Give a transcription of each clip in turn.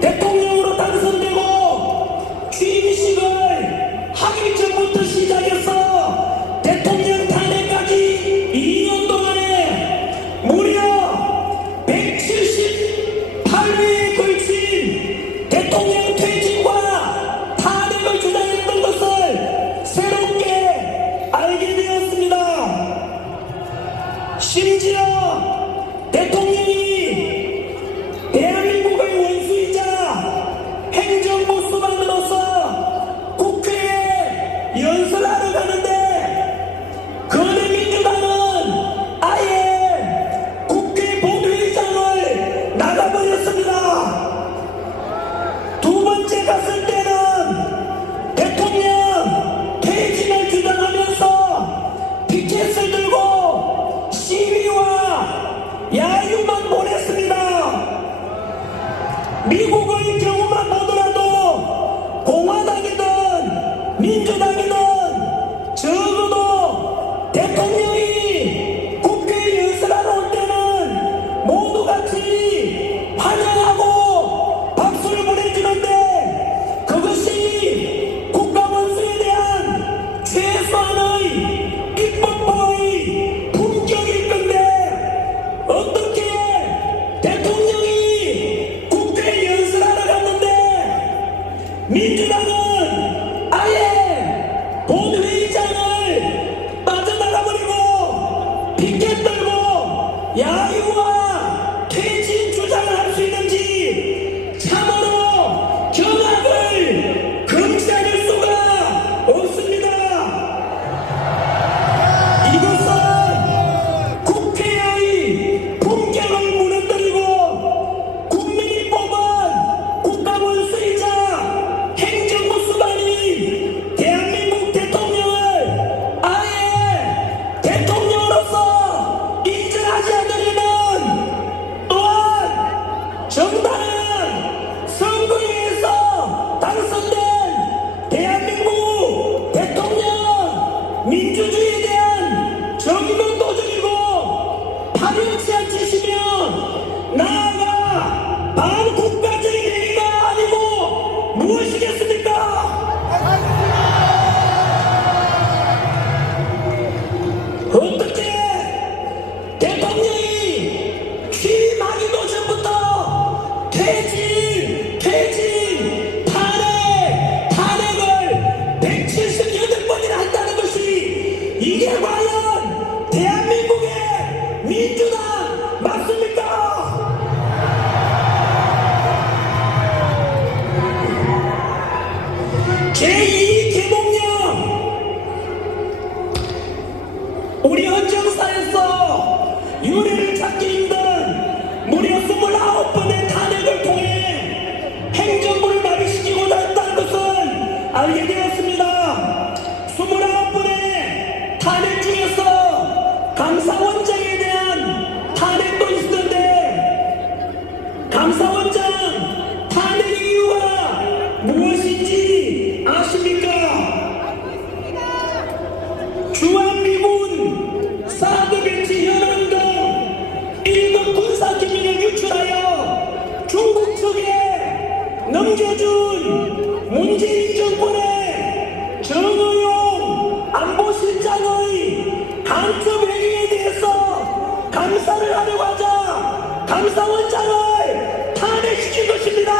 대통령으로 당선되고 취임식을 하기 전부터 시작해서 대통령 탄핵까지 2년 동안에 무려 178회에 걸친 대통령 퇴진과 탄핵을 주장했던 것을 새롭게 알게 되었습니다. 심지어 대통령이 대한민국의 원수이자 행정부 수반으로서 국회에 연설하러 가는데 거대민주당은 아예 국회 본회의장을 나가버렸습니다. 두 번째 갔을 때는 대통령 퇴진을 주장하면서 피켓을 들고 시위와 야유만 보냈습니다. 미국의 경우만 보더라도 공화당이든 민주당이든 적어도 대통령이 국회에 연설하러 올 때는 모두 같이 환영하고 박수를 보내주는데 그것이 국가원수에 대한 최소한의 입법부의 품격일 건데 어떻게 대통령이 국회에 연설하러 갔는데 민주당은 아예 본회의장을 빠져나가버리고 피켓 들고 야유와 퇴진 주장을 할 수 있는지 참으로 경악을 금지할 수가 없습니다. 이것은 국회의 품격을 무너뜨리고 국민이 뽑은 국가원수이자 행정부 수반인 대한민국 대통령을 아예 대통령으로서 인정하지 않으려는 또한 정당한 선거에서 당선된 대한민국 대통령 민주주의에 대한 정의도 죽이고 파렴치 않으시면 나아가 반국가적인 행위가 아니고 무엇이겠습니까? 어떻게 대통령이 취임하기도 전부터 탄핵을 178번이나 한다는 것이 이게 과연 대한민국의 민주당 맞습니까? 제2 개몽령 우리 헌정사에서 유례를 찾기 힘든 무려 29번의 탄핵을 통해 행정부를 마비시키고자 했다는 것을 알게 되었습니다. 29번의 탄핵 중에서 감사원장에 대한 탄핵도 있었는데 감사원장 탄핵 이유가 무엇인지 아십니까? 주한미군 사드 배치 현황 등 1급 군사기밀을 유출하여 중국 측에 넘겨준 문재인 정권의 정의용 안보실장의 간첩 행위에 대해서 감사를 하려고 하자 감사원장을 탄핵시킨 것입니다.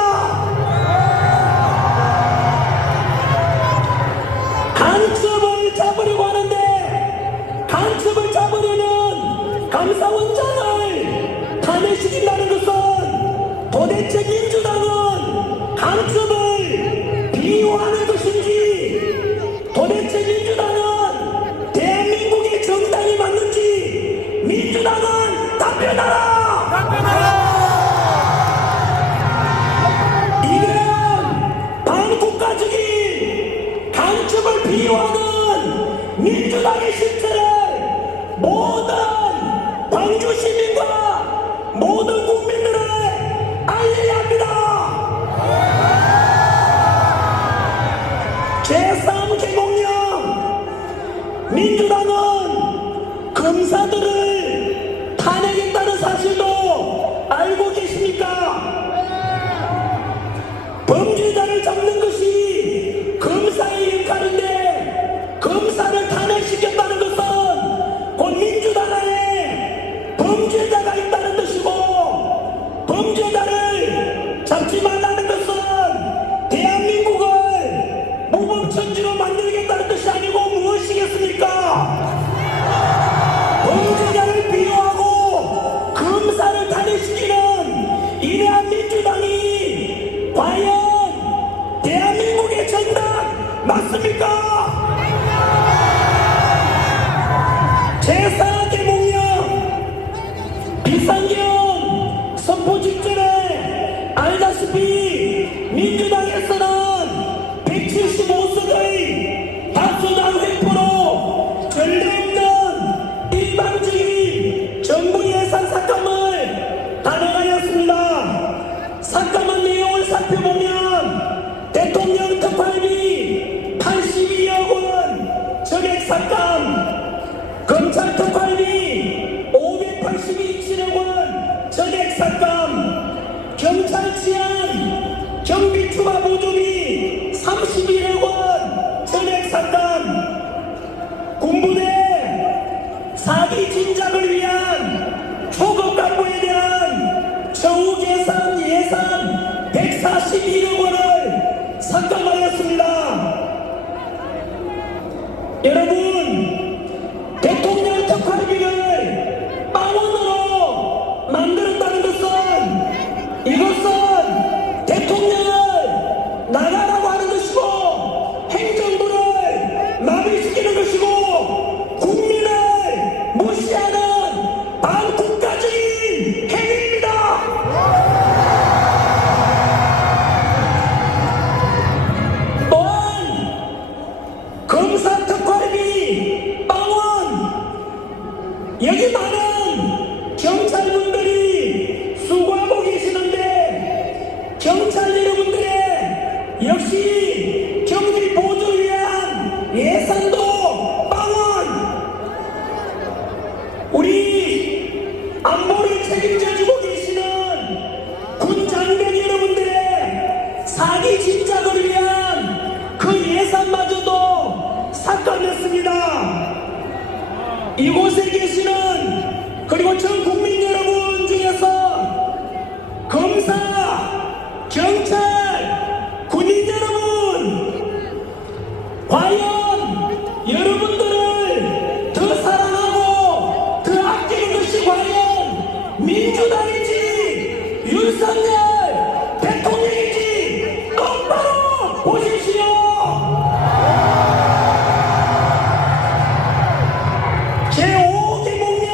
간첩을 잡으려고 하는데 간첩을 잡으려는 감사원장을 탄핵시킨다는 것은 도대체 민주당은 간첩을 비호하는 것인지 도대체 민주당은 대한민국의 정당이 맞는지 민주당은 답변하라! 범죄자를 잡는 것이 검사의 역할인데 검사를 탄핵시켰다는 것은 곧 민주당 안에 범죄자가 있다는 뜻이고 범죄자를 잡지 말라는 것은 대한민국을 무법천지로 만들겠다는 뜻이 아니고 무엇이겠습니까? 범죄자를 비호하고 검사를 탄핵시키는 이러한 민주당이 과연 대한민국의 정당 맞습니까? 제4개몽령 비상계엄 선포 직전에 알다시피 민주당에서는 175석의 다수당 횡포로 전례 없는 일방적인 정부 예산 삭감을 단행하였습니다. 삭감한 내용을 살펴보면 대통령 특활비 82억 원 전액 삭감, 검찰 특활비 582억 원 전액 삭감, 경찰 치안 경비 추가 보조비 31억 원 전액 삭감, 군부대 사기 진작을 위한 초급 간부에 대한 처우 개선 예산 141억 원을 삭감하였습니다. 여러분, 대통령 특활비를 빵원으로 만들었다는 것은 이것은 대통령을 나가라고 하는 것이고 행정부를 마비시키는 것이고 국민을 무시하는 반국가적인 행위입니다. 또한 검사 특활비 빵원, 여기 많은 경찰분들이 수고하고 계시는데 경찰 여러분들의 역시 경비 보조를 위한 예산도 빵원, 우리 안보를 책임져주고 계시는 군 장병 여러분들의 사기 진작을 위한 그 예산마저도 삭감했습니다. 이곳에 계시는 그리고 전 국민 여러분 중에서 검사, 경찰, 군인 여러분, 과연 여러분들을 더 사랑하고 더 아끼는 것이 과연 민주당인지 윤석열 대통령인지 똑바로 보십시오. 제5개몽령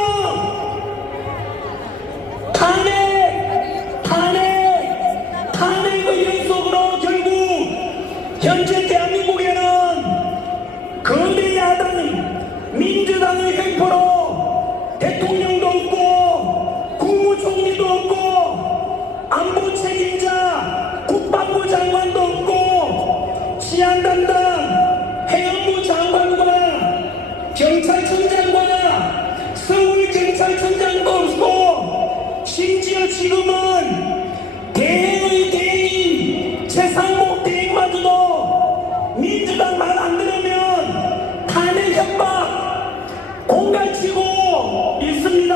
탄핵의 연속으로 결국 현재 대한민국에는 거대 야당 민주당의 횡포로 대통령도 없고 국무총리도 없고 안보 책임자 국방부 장관도 없고 치안 담당 해양부 장관과 경찰청장과 서울경찰청장도 없고 심지어 지금은 대행의 대행 최상목 대행마저도 민주당 말 안 들으면 탄핵 협박 공갈치고 있습니다.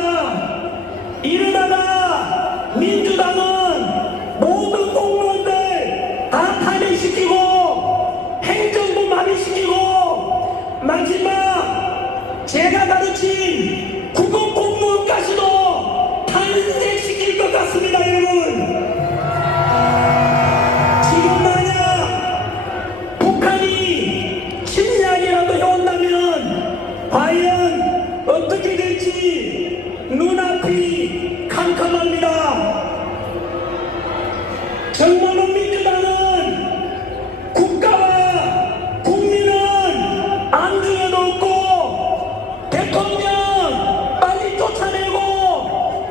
이러다가 민주당은 모든 공무원들 다 탄핵시키고 행정부 마비시키고 마지막 제가 가르친 국어공무원까지도 탄핵시킬 것 같습니다. 여러분, 지금 만약 북한이 침략이라도 해온다면 과연 어떻게 될지 눈앞이 캄캄합니다. 정말로 민주당은 국가와 국민은 안중에도 없고 대통령 빨리 쫓아내고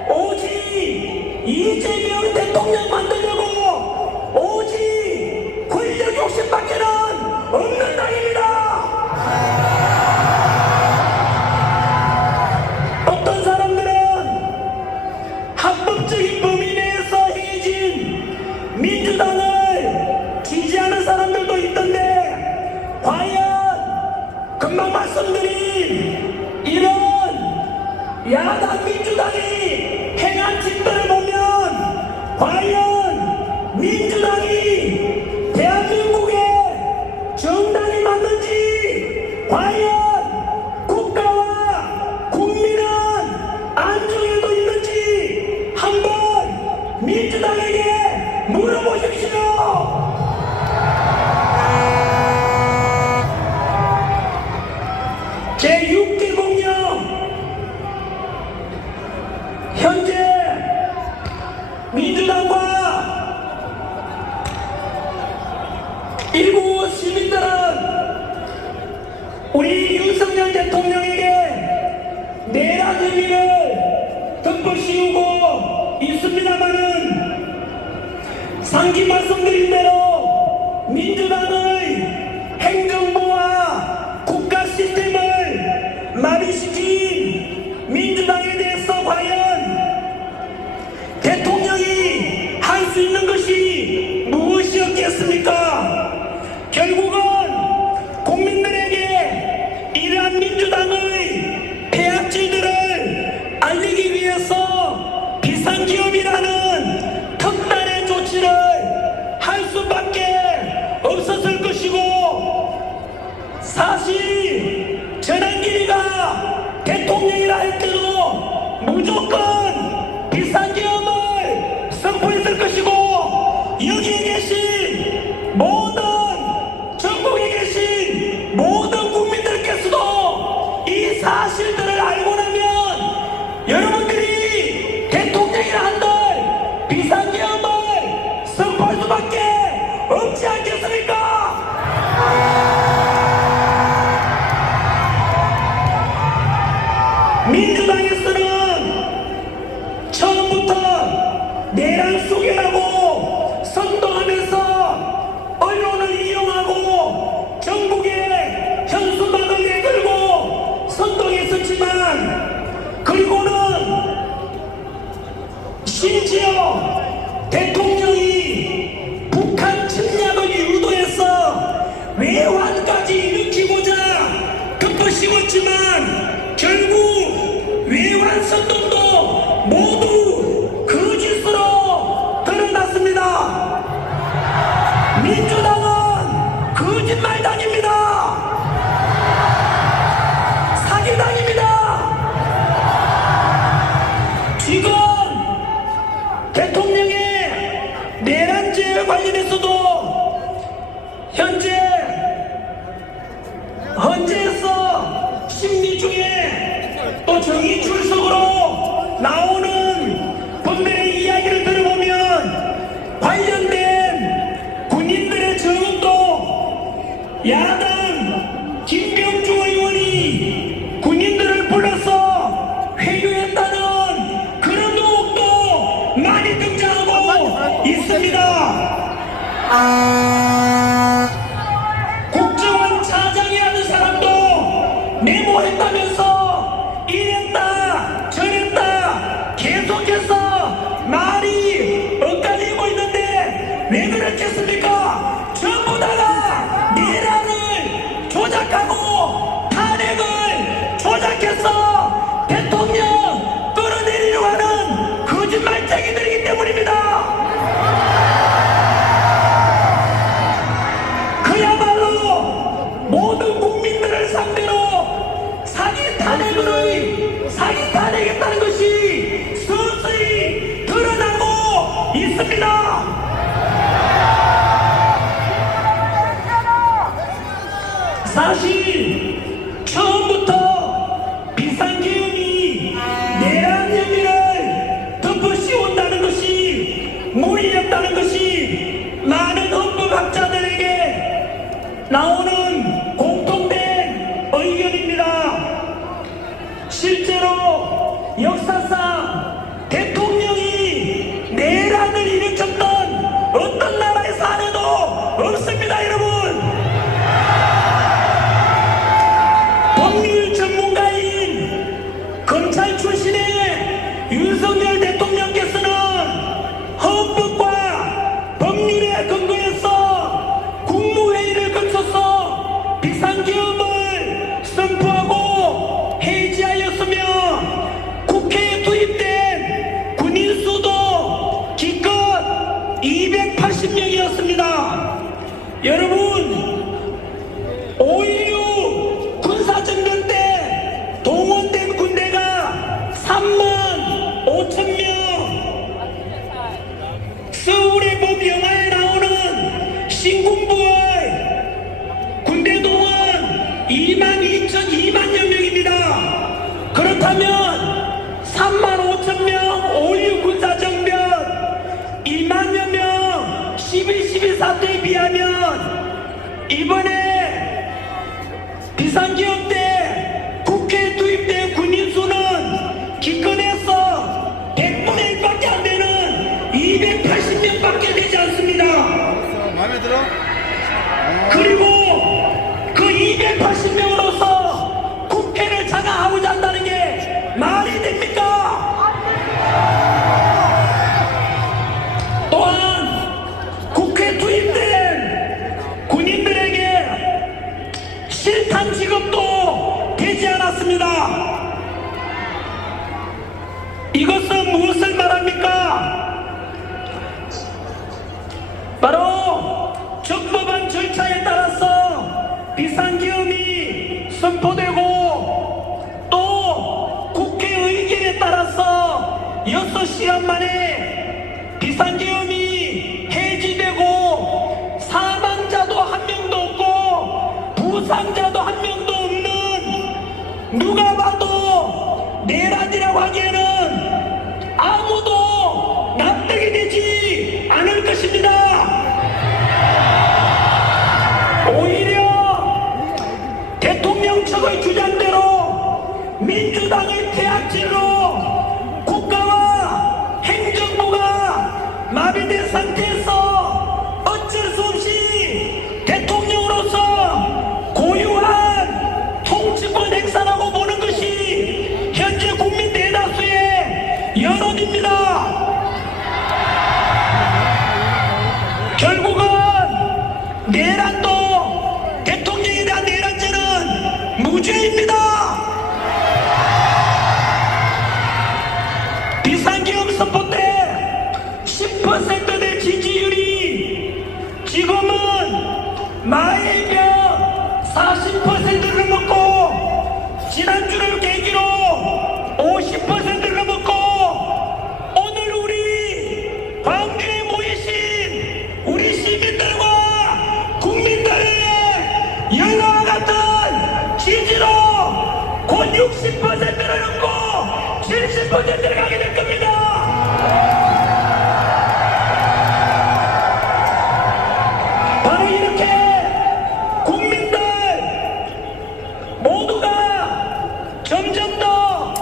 오직 이재명 대통령 만들려고 오직 권력 욕심밖에는 없는 당입니다. 어떤 사람들은 합법적인 범위 내에서 행해진 민주당을 민주당이 대한민국의 정당이 맞는지, 과연 국가와 국민은 안중에도 있는지 한번 민주당에게 물어보십시오. 제6대 공령, 현재 민주당과 일부 시민들은 우리 윤석열 대통령에게 내란 의미를 덮어씌우고 있습니다마는 상기 말씀드린 대로 민주당의 행정부와 국가 시스템을 마비시킨 민주당에 대해서 과연 대통령이 할 수 있는 것이 무엇이었겠습니까? 결국은 국민들에게 이러한 민주당의 폐악질들을 알리기 위해서 비상기업이라는 특단의 조치를 할 수밖에 없었을 것이고, 사실 전환길이가 대통령이라 할 때도 무조건 비상기업을 선포했을 것이고, 여기에 계신 모든, 전국에 계신 모든 국민들께서도 이 사실들을 알고 나면 여러분들이 대통령이라 한들 비상기업을 선포할 수밖에 없지 않겠습니까? 민주당에서는 처음부터 내란 속이라고 선동하면서 언론을 이용하고 전국에 현수막을 내걸고 선동했었지만, 그리고는 심지어 대통령이 북한 침략을 유도해서 외환까지 일으키고자 덮어씌웠지만 결국 외환 선동도 모두 거짓으로 드러났습니다. 민주당은 거짓말당입니다. 사기당입니다. 지금 대통령의 내란죄에 관련해서도 현재 헌재에서 심리 중에 또 정의 출석으로 나오는 분들의 이야기를 들어보면 관련된 군인들의 저항도 야당 김병주 의원이 군인들을 불러서 회유했다는 그런 의혹도 많이 등장하고 있습니다. 국정원 차장이라는 사람도 메모했다면서 이랬다 저랬다 계속해서 말이 엇갈리고 있는데 왜 그렇겠습니까? 전부 다가 내란을 조작하고 탄핵을 조작해서 대통령 끌어내리려고 하는 거짓말쟁이들이기 때문입니다. 그야말로 모든 국민들을 상대로 사기 탄핵했다는 것이 서서히 드러나고 있습니다. 사실 처음부터 비상계엄이 내란 혐의를 덮어씌운다는 것이 무리였다는 것이 많은 헌법학자들에게 나오는 공통된 의견입니다. 실제로 역사상 대통령이 내란을 일으켰던 어떤 나라의 사례도 없습니다, 여러분. 법률 전문가인 검찰 출신의 윤석열 대통령께서는 헌법과 법률에 근거해서 국무회의를 거쳐서 비상계엄을 선포하고 해지하였으며 국회에 투입된 군인 수도 기껏 280명이었습니다. 여러분, 5.16 군사정변 때 동원된 군대가 3만 5천 명, 서울의 법 영화에 나오는 신군부의 군대 동원 2만여 명입니다. 그렇다면 3만 5천 명 5.16 군사정변 2만여 명 11.12 사태에 비하면 이번에 비상기업 때 국회에 투입된 군인 수는 기권해서 100분의 1밖에 안 되는 280명밖에 되지 않습니다. 마음에 들어? 그리고 그 280명으로서 국회를 장악하고자 한다는 게 말이 됩니까? 또한 국회 투입된 군인들에게 실탄 지급도 되지 않았습니다. 이것은 무엇을 말합니까? 바로 적법한 절차에 따라서 비상계엄이 선포되고 또 국회 의견에 따라서 6시간 만에 비상계엄이 해지되고 사망자도 한 명도 없고 부상자도 한 명도 없는, 누가 봐도 내란이라고 하기에는 아무도 납득이 되지 않을 것입니다. 오히려 대통령측의 주장대로 민주당의 퇴학질로 국가와 행정부가 마비된 상태에서 어쩔 수 없이 대통령으로서 고유한 통치권 행사라고 보는 것이 현재 국민 대다수의 여론입니다. 결국은 내란도 대통령에 대한 내란죄는 무죄입니다. 비상계엄 선포 때 10%의 지지율이 지금은 마일병 40%를 넘고 지난주를 계기로 50%를 넘고 오늘 우리 광주에 모이신 우리 시민들과 국민들의 영화와 같은 지지로 곧 60%를 넘고 70%를 가게 될 겁니다. 바로 이렇게 국민들 모두가 점점 더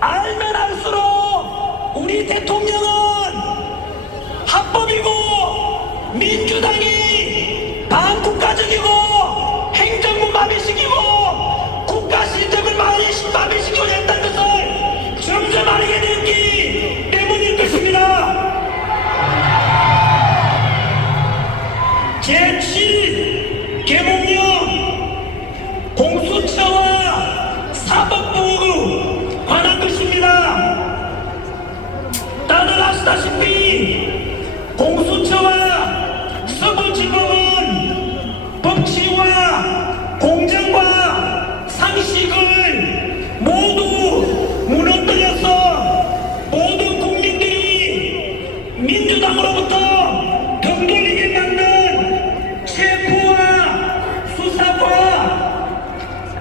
알면 알수록 우리 대통령은 합법이고 민주당이 반국가적이고 행정부 마비시키고 국가 시스템을 마비시키고 했다는 것을 점점 알게 되었기 때문일 것입니다. 제7 계몽령 공수처와 사법부 관한 것입니다. 다들 아시다시피 공수처와 서부지법은 법치와 공정과 상식을 모두 무너뜨려서 모든 국민들이 민주당으로부터 등 돌리게 만든 체포와 수사과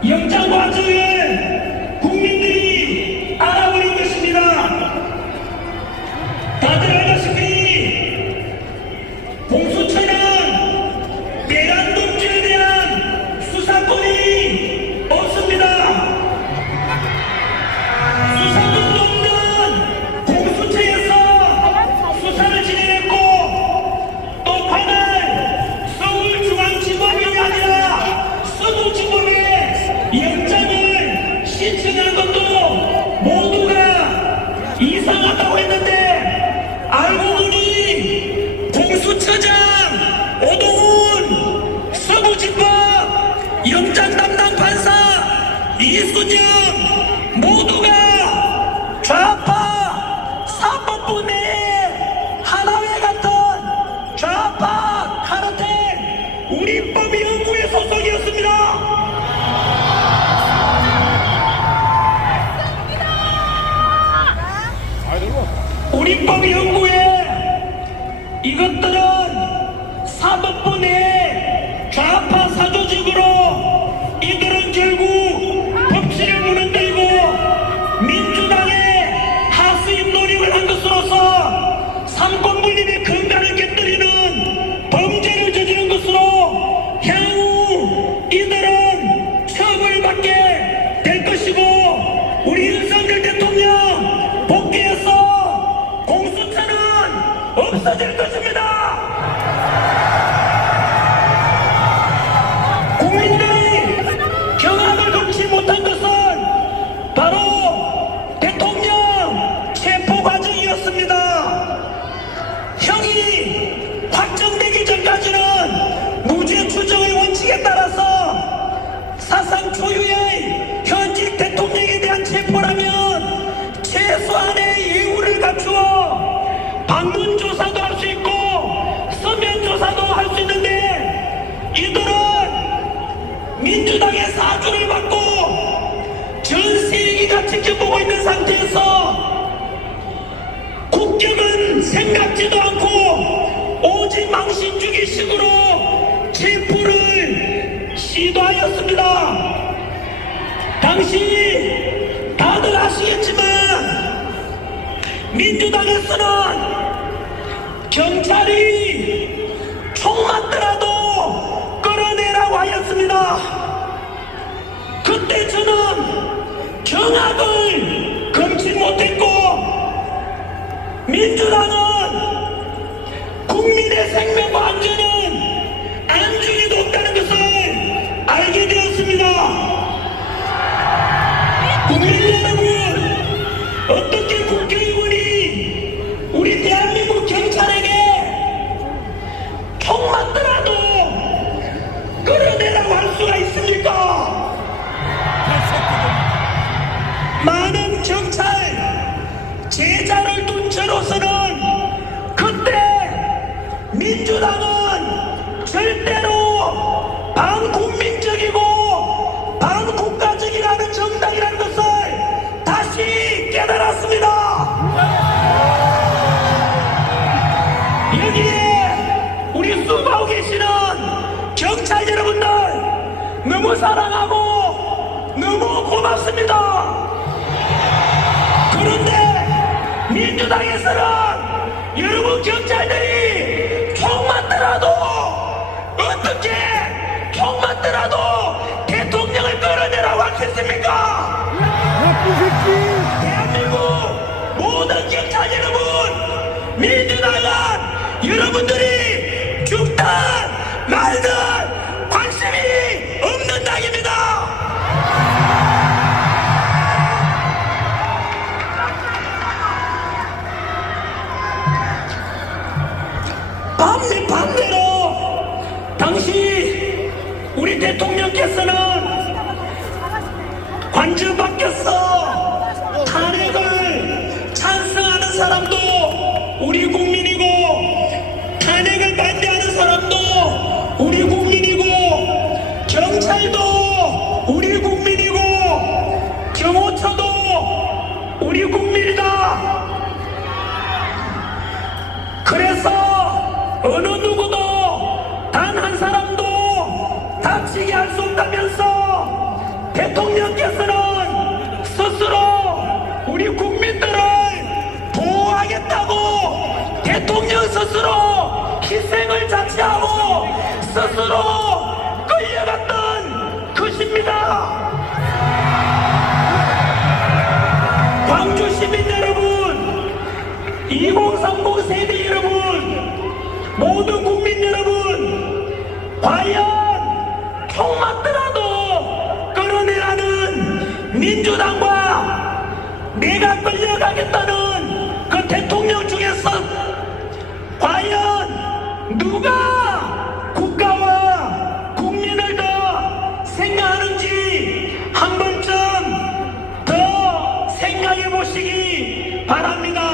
영장 과정을 국민들이 알아보는 것입니다. 다들 알다시피 공수처는 내란 범죄에 대한 수사권이 없습니다. 수사권도 없는 공수처에서 수사를 진행했고 또 관할 서울중앙지법이 아니라 서부지법에 영장을 신청한 것도 모두가 이상하다고 했는데 알고 보니 공수처장 오동훈, 서부지법 영장 담당 판사 이순영 모두가 좌파 사법부 내에 하나회 같은 우리 법연구의 소속이었습니다. 우리 법연구에 이것들은 사법부 내 좌파 사조직으로 이들은 결국 법치를 무너뜨리고 민주당의 하수인 노력을 한 것으로서 삼권 분립의 근간을 깨뜨리는 범죄를 저지른 것으로 향후 이들은 처벌받게 될 것이고 우리 윤석열 대통령 복귀해서 공수처는 없어질 것입니다. 국민들이 경악을 금치 못한 것은 바로 대통령 체포 과정이었습니다. 형이 확정되기 전까지는 무죄 추정의 원칙에 따라서 사상 초유의 현직 대통령에 대한 체포라면 최소한의 예우를 갖추어 방문 조사도 할 수 있고 서면 조사도 할 수 있는데 이들은 민주당의 사주를 받고 전 세계가 지켜보고 있는 상태에서 국격은 생각지도 않고 오직 망신 주기식으로 체포를 시도하였습니다. 당시 다들 아시겠지만 민주당에서는 경찰이 총 맞더라도 끌어내라고 하였습니다. 그때 저는 경악을 금치 못했고 민주당은 국민의 생명과 안전은 안중에도 없다는 것을 알게 되었습니다. 국민 여러분, 어떻게 국회의원이 우리 대한민국 경찰에게 총 맞더라도 끌어내라고 할 수가 있습니까? 많은 경찰 제자를 둔 저로서는 그때 민주당은 절대로 반국민적이고 반국가적이라는 정당이라는 것을 다시 깨달았습니다. 여기에 우리 수고하고 계시는 경찰 여러분들 너무 사랑하고 너무 고맙습니다. 그런데 민주당에서는 여러분 경찰들이 총 맞더라도 어떻게 총 맞더라도 대통령을 끌어내라고 하겠습니까? 대한민국 모든 경찰 여러분, 민주당은 여러분들이 죽든 말든 관심이 없는 당입니다. 반대로 당시 우리 대통령께서는 관저 밖에서 탄핵을 찬성하는 사람도 우리 국민이고 탄핵을 반대하는 사람도 우리 국민이고 경찰도 우리 국민이고 경호처도 우리 국민이다. 그래서 어느 누구도 단 한 사람도 다치게 할 수 없다면서 대통령께서는 스스로 우리 국민들을 보호하겠다고 대통령 스스로 희생을 자체하고 스스로 끌려갔던 것입니다. 광주 시민 여러분, 2030 세대 여러분, 모든 국민 여러분, 과연 총 맞더라도 끌어내라는 민주당과 내가 끌려가겠다는 그 대통령 중에서 과연 누가 국가와 국민을 더 생각하는지 한 번쯤 더 생각해 보시기 바랍니다.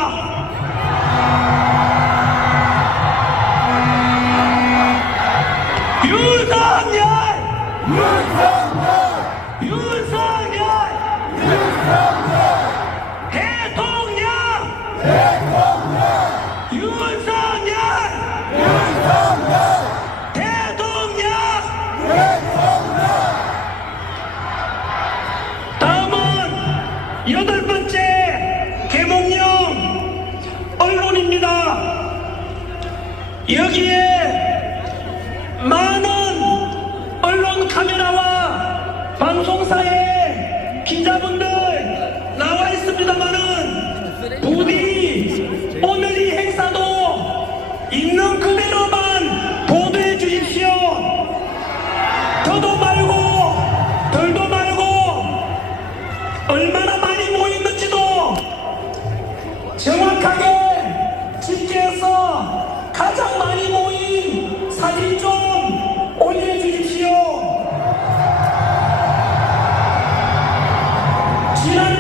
유 윤석열 대통령 윤석열 대통령. 다음은 여덟 번째 계몽령 언론입니다. 여기에 많은 언론 카메라와 방송사의 기자분들 나와 있습니다만은 부디 오늘 이 행사도 있는 그대로만 보도해 주십시오. 더도 말고 덜도 말고 얼마나 많이 모였는지도 정확하게 집계해서 가장 많이 모인